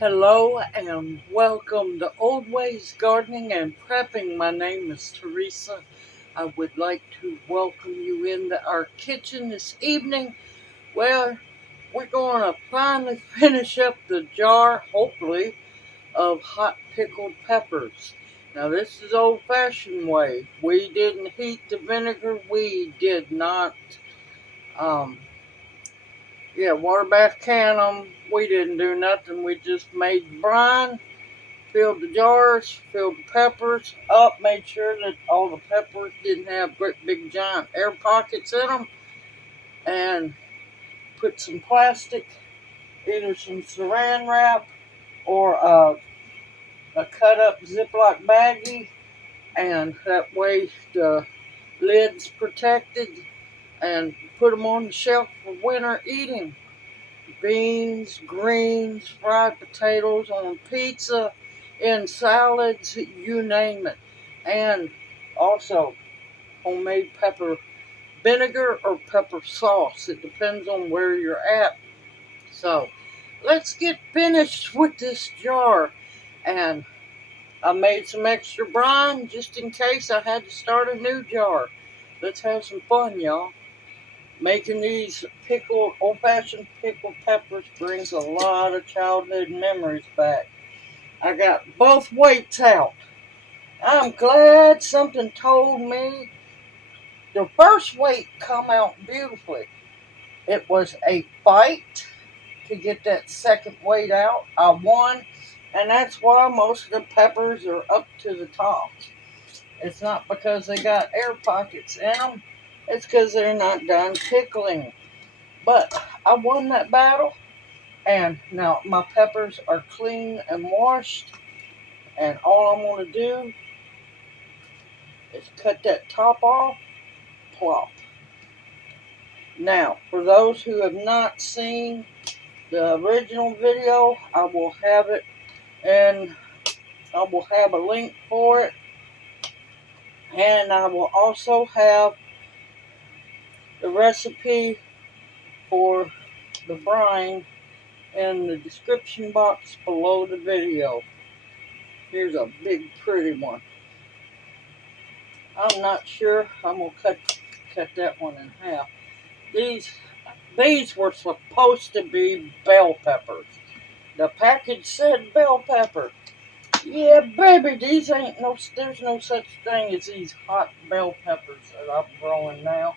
Hello and welcome to Old Ways Gardening and Prepping. My name is Teresa. I would like to welcome you into our kitchen this evening where we're going to finally finish up the jar, hopefully, of hot pickled peppers. Now this is old-fashioned way. We didn't heat the vinegar. We did not um, water bath can them. We didn't do nothing. We just made brine, filled the jars, filled the peppers up, made sure that all the peppers didn't have great big giant air pockets in them, and put some plastic, either some saran wrap or a cut up Ziploc baggie, and that way the lid's protected, and put them on the shelf for winter eating. Beans, greens, fried potatoes on pizza, in salads, you name it. And also homemade pepper vinegar or pepper sauce. It depends on where you're at. So let's get finished with this jar. And I made some extra brine just in case I had to start a new jar. Let's have some fun, y'all. Making these old-fashioned pickled peppers brings a lot of childhood memories back. I got both weights out. I'm glad something told me the first weight come out beautifully. It was a fight to get that second weight out. I won, and that's why most of the peppers are up to the top. It's not because they got air pockets in them. It's because they're not done pickling. But I won that battle, and now my peppers are clean and washed, and all I'm going to do is cut that top off, plop. Now, for those who have not seen the original video, I will have it, and I will have a link for it, and I will also have the recipe for the brine in the description box below the video. Here's a big pretty one. I'm not sure. I'm gonna cut that one in half. These were supposed to be bell peppers. The package said bell pepper. Yeah, baby, there's no such thing as these hot bell peppers that I'm growing now.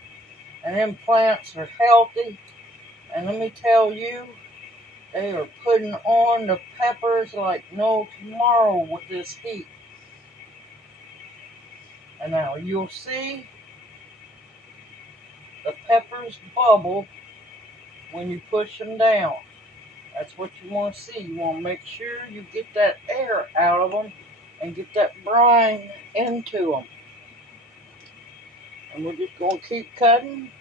And them plants are healthy. And let me tell you, they are putting on the peppers like no tomorrow with this heat. And now you'll see the peppers bubble when you push them down. That's what you want to see. You want to make sure you get that air out of them and get that brine into them. And we're just going to keep cutting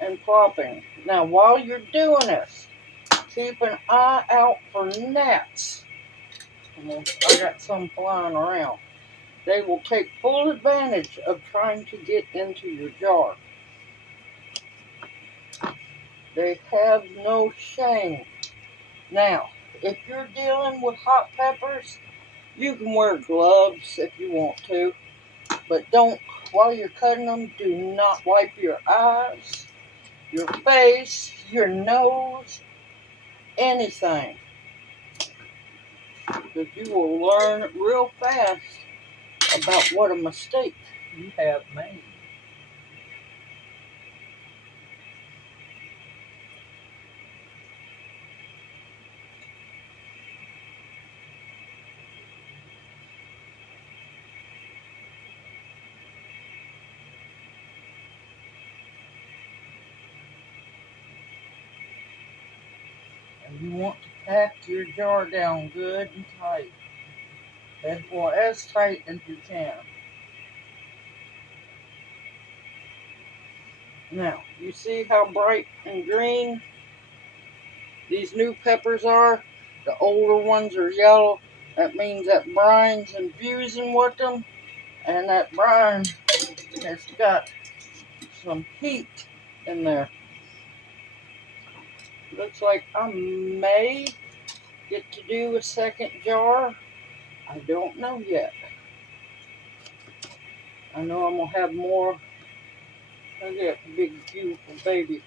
and plopping. Now, while you're doing this, keep an eye out for gnats. I got some flying around. They will take full advantage of trying to get into your jar. They have no shame. Now, if you're dealing with hot peppers, you can wear gloves if you want to, but while you're cutting them, do not wipe your eyes, your face, your nose, anything, because you will learn real fast about what a mistake you have made. And you want to pack your jar down good and tight, as tight as you can. Now, you see how bright and green these new peppers are? The older ones are yellow. That means that brine's infusing with them, and that brine has got some heat in there. Looks like I may get to do a second jar? I don't know yet. I know I'm going to have more. Look at that big, beautiful baby.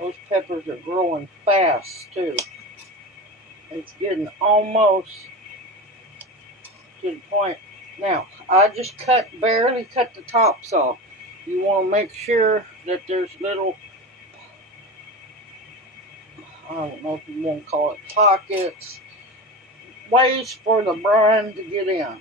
Those peppers are growing fast, too. It's getting almost to the point. Now, I just barely cut the tops off. You want to make sure that there's little, I don't know if you want to call it pockets, ways for the brine to get in.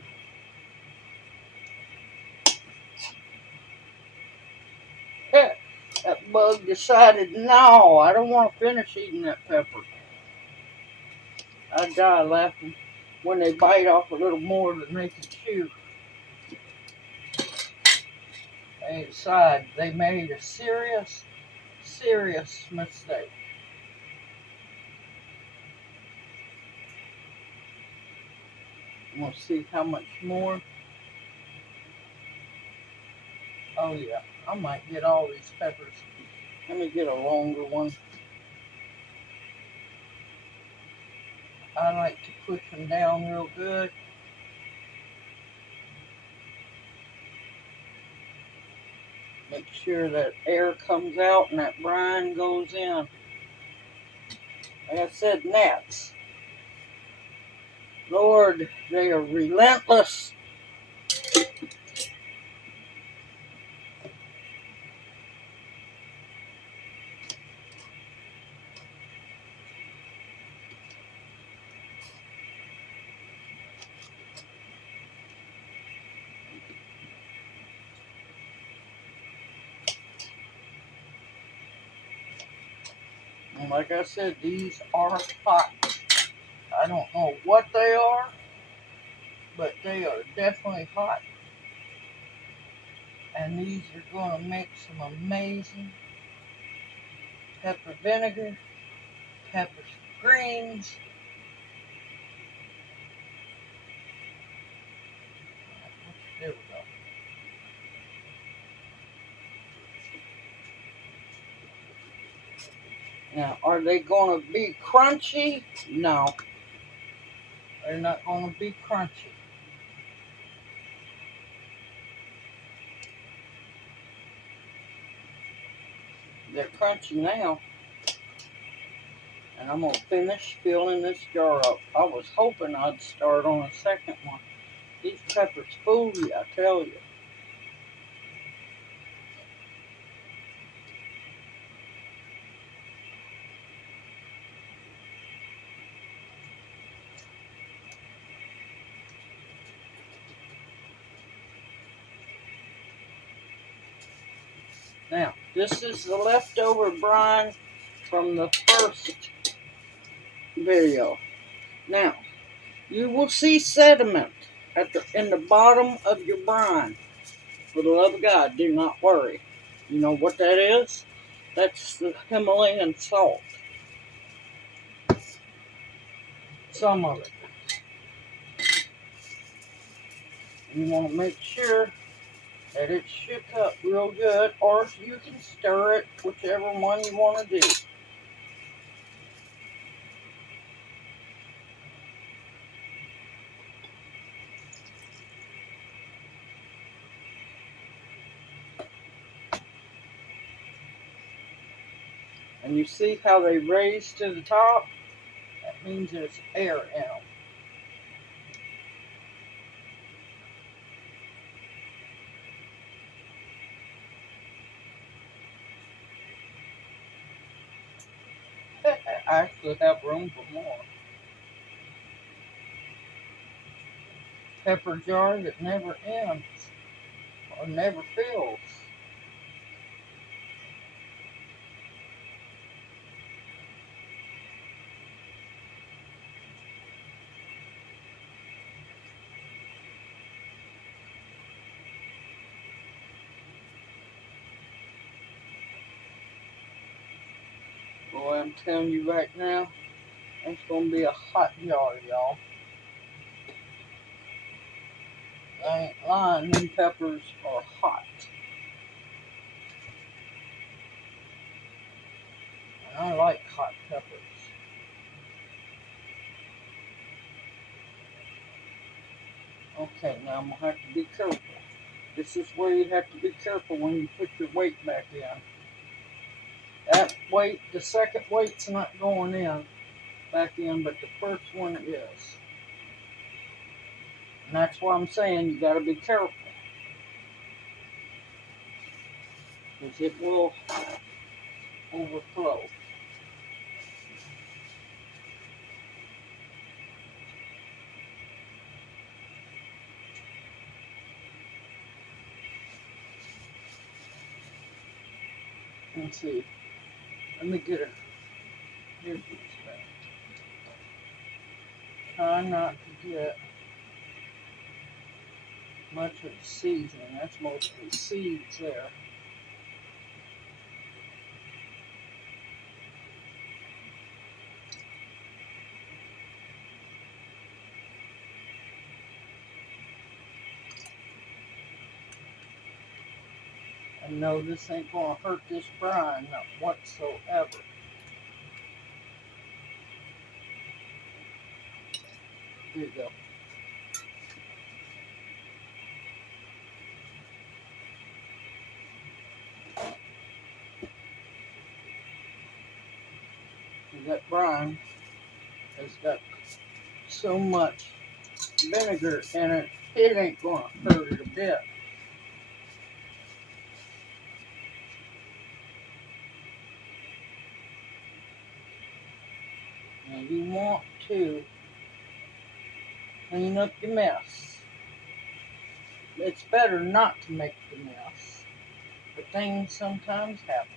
That bug decided, no, I don't want to finish eating that pepper. I die laughing when they bite off a little more than they can chew. They decide they made a serious, serious mistake. I'm going to see how much more. Oh, yeah, I might get all these peppers. Let me get a longer one. I like to push them down real good. Make sure that air comes out and that brine goes in. Like I said, gnats. Lord, they are relentless. And like I said, these are hot. I don't know what they are, but they are definitely hot. And these are going to make some amazing pepper vinegar, pepper greens. There we go. Now, are they going to be crunchy? No, they're not going to be crunchy. They're crunchy now. And I'm going to finish filling this jar up. I was hoping I'd start on a second one. These peppers fool you, I tell you. Now, this is the leftover brine from the first video. Now, you will see sediment in the bottom of your brine. For the love of God, do not worry. You know what that is? That's the Himalayan salt. Some of it. You want to make sure that it's shook up real good, or you can stir it, whichever one you want to do. And you see how they raise to the top? That means there's air in them. I actually have room for more. Pepper jar that never ends or never fills. Boy, I'm telling you right now, it's going to be a hot jar, y'all. I ain't lying, them peppers are hot. And I like hot peppers. Okay, now I'm going to have to be careful. This is where you have to be careful when you put your weight back in. That weight, the second weight's not going in back in, but the first one is. And that's why I'm saying you got to be careful. Because it will overflow. Let's see. Let me get a. Here's what's back. Try not to get much of the seasoning. That's mostly seeds there. And no, this ain't going to hurt this brine, not whatsoever. Here you go. That brine has got so much vinegar in it, it ain't going to hurt it a bit. Now you want to clean up your mess. It's better not to make the mess, but things sometimes happen.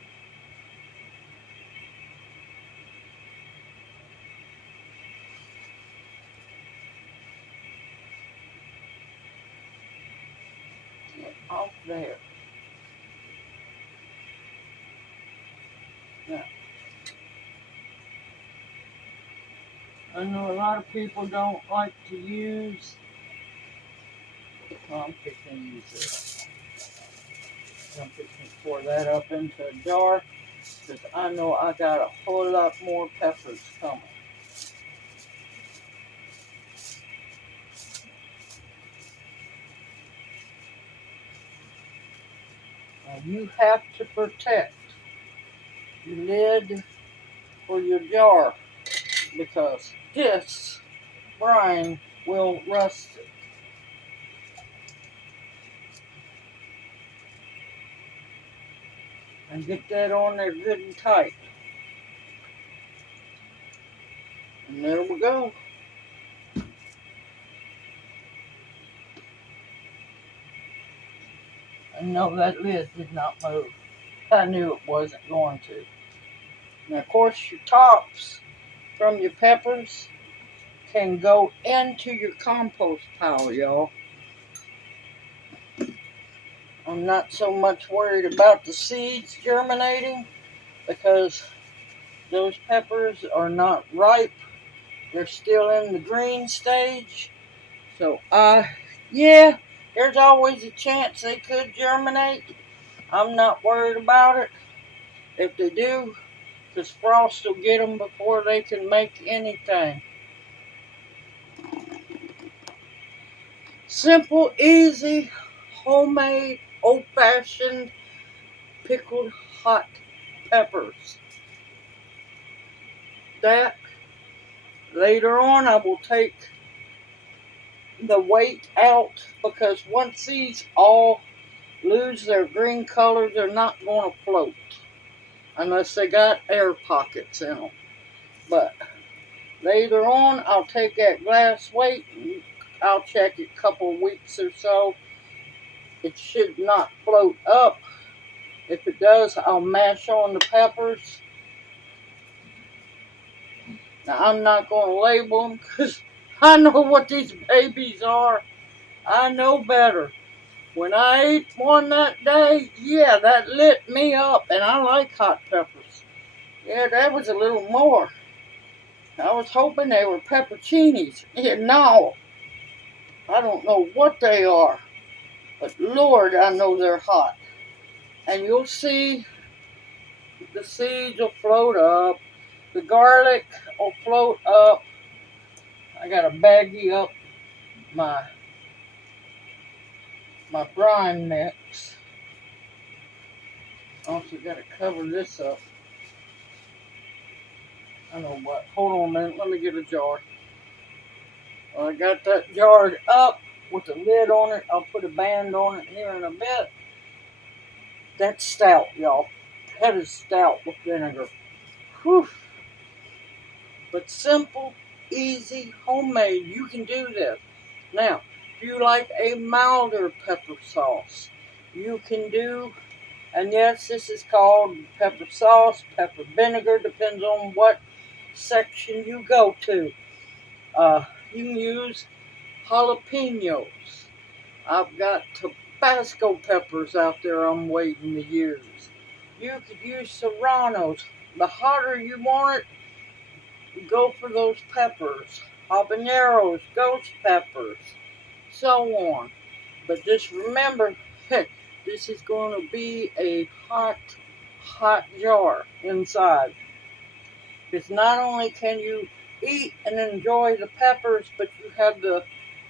Get off there. Now, I know a lot of people don't like to use. Well, I'm fixing to use this. I'm fixing to pour that up into a jar because I know I got a whole lot more peppers coming. Now you have to protect your lid for your jar because this brine will rust it. And get that on there good and tight. And there we go. And no, that lid did not move. I knew it wasn't going to. Now, of course, your tops from your peppers can go into your compost pile, y'all. I'm not so much worried about the seeds germinating because those peppers are not ripe. They're still in the green stage. So, yeah, there's always a chance they could germinate. I'm not worried about it. If they do, because frost will get them before they can make anything. Simple, easy, homemade, old-fashioned pickled hot peppers. That later on I will take the weight out because once these all lose their green color, they're not going to float unless they got air pockets in them. But later on, I'll take that glass weight and I'll check it a couple of weeks or so. It should not float up. If it does, I'll mash on the peppers. Now, I'm not going to label them because I know what these babies are. I know better. When I ate one that day, yeah, that lit me up, and I like hot peppers. Yeah, that was a little more. I was hoping they were pepperoncinis. Yeah, no, I don't know what they are, but Lord, I know they're hot. And you'll see the seeds will float up. The garlic will float up. I got to baggie up my my brine mix. Also got to cover this up. I know what. Hold on a minute. Let me get a jar. Well, I got that jarred up with the lid on it. I'll put a band on it here in a bit. That's stout, y'all. That is stout with vinegar. Whew. But simple, easy, homemade. You can do this. Now, if you like a milder pepper sauce, you can do, and yes, this is called pepper sauce, pepper vinegar, depends on what section you go to. You can use jalapenos. I've got Tabasco peppers out there I'm waiting to use. You could use serranos. The hotter you want it, go for those peppers. Habaneros, ghost peppers, so on. But just remember, this is going to be a hot jar inside. Because not only can you eat and enjoy the peppers, but you have the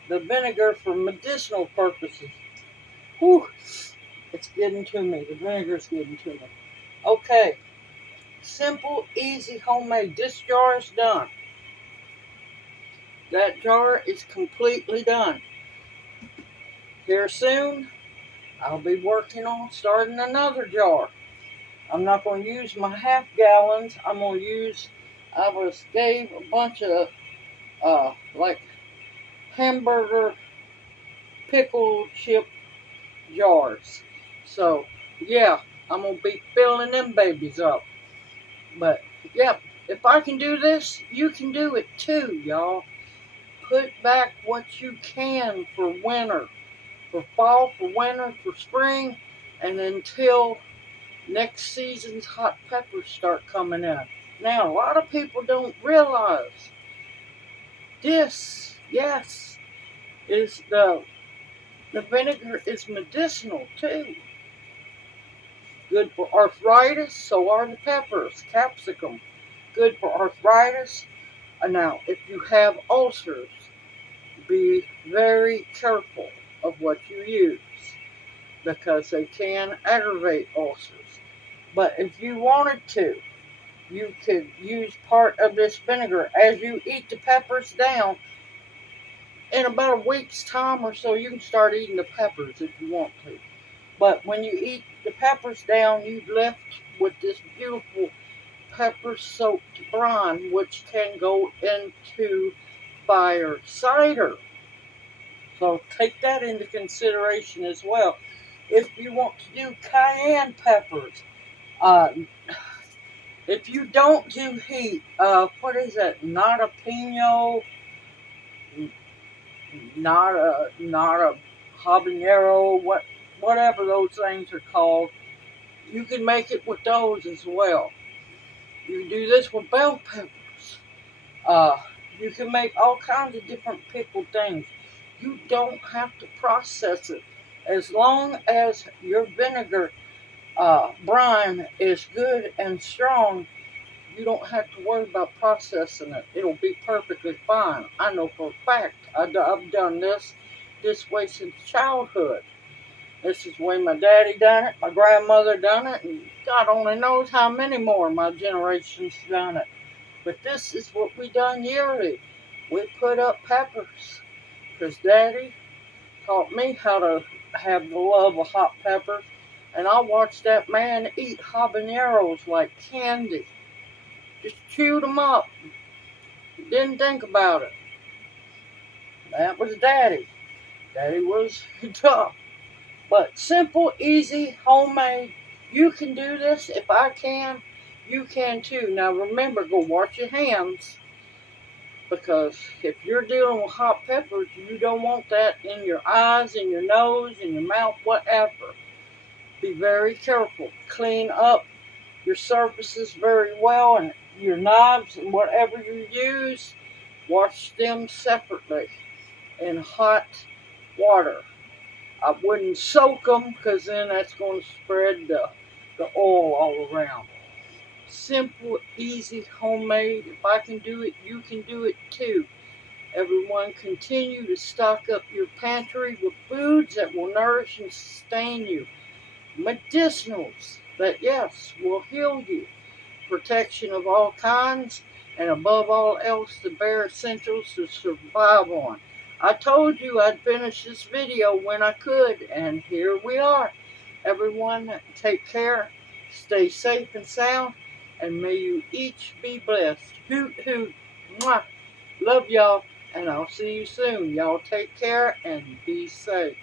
vinegar for medicinal purposes. Whew, it's getting to me. The vinegar's getting to me. Okay, simple, easy, homemade. This jar is done. That jar is completely done. Here soon, I'll be working on starting another jar. I'm not going to use my half gallons. I gave a bunch of like hamburger pickle chip jars. So yeah, I'm gonna be filling them babies up. But yeah, if I can do this, you can do it too, y'all. Put back what you can for winter, for fall, for winter, for spring, and until next season's hot peppers start coming in. Now, a lot of people don't realize this, yes, is the vinegar is medicinal too. Good for arthritis, so are the peppers, capsicum. Good for arthritis. And now, if you have ulcers, be very careful of what you use because they can aggravate ulcers. But if you wanted to, you could use part of this vinegar as you eat the peppers down. In about a week's time or so, you can start eating the peppers if you want to. But when you eat the peppers down, you left with this beautiful pepper-soaked brine, which can go into fire cider. So take that into consideration as well. If you want to do cayenne peppers, if you don't do heat, what is that? Not a pino, not a habanero, whatever those things are called. You can make it with those as well. You can do this with bell peppers. Uh, you can make all kinds of different pickled things. You don't have to process it. As long as your vinegar brine is good and strong, you don't have to worry about processing it. It'll be perfectly fine. I know for a fact. I've done this way since childhood. This is the way my daddy done it, my grandmother done it, and God only knows how many more of my generations done it. But this is what we done yearly. We put up peppers. Because Daddy taught me how to have the love of hot peppers. And I watched that man eat habaneros like candy. Just chewed them up. Didn't think about it. That was Daddy. Daddy was tough. But simple, easy, homemade. You can do this. If I can, you can too. Now remember, go wash your hands. Because if you're dealing with hot peppers, you don't want that in your eyes, in your nose, in your mouth, whatever. Be very careful. Clean up your surfaces very well, and your knives and whatever you use, wash them separately in hot water. I wouldn't soak them because then that's going to spread the oil all around. Simple, easy, homemade. If I can do it, you can do it too. Everyone, continue to stock up your pantry with foods that will nourish and sustain you. Medicinals that, yes, will heal you. Protection of all kinds, and above all else, the bare essentials to survive on. I told you I'd finish this video when I could, and here we are. Everyone, take care, stay safe and sound, and may you each be blessed. Hoot, hoot. Mwah. Love y'all, and I'll see you soon. Y'all take care and be safe.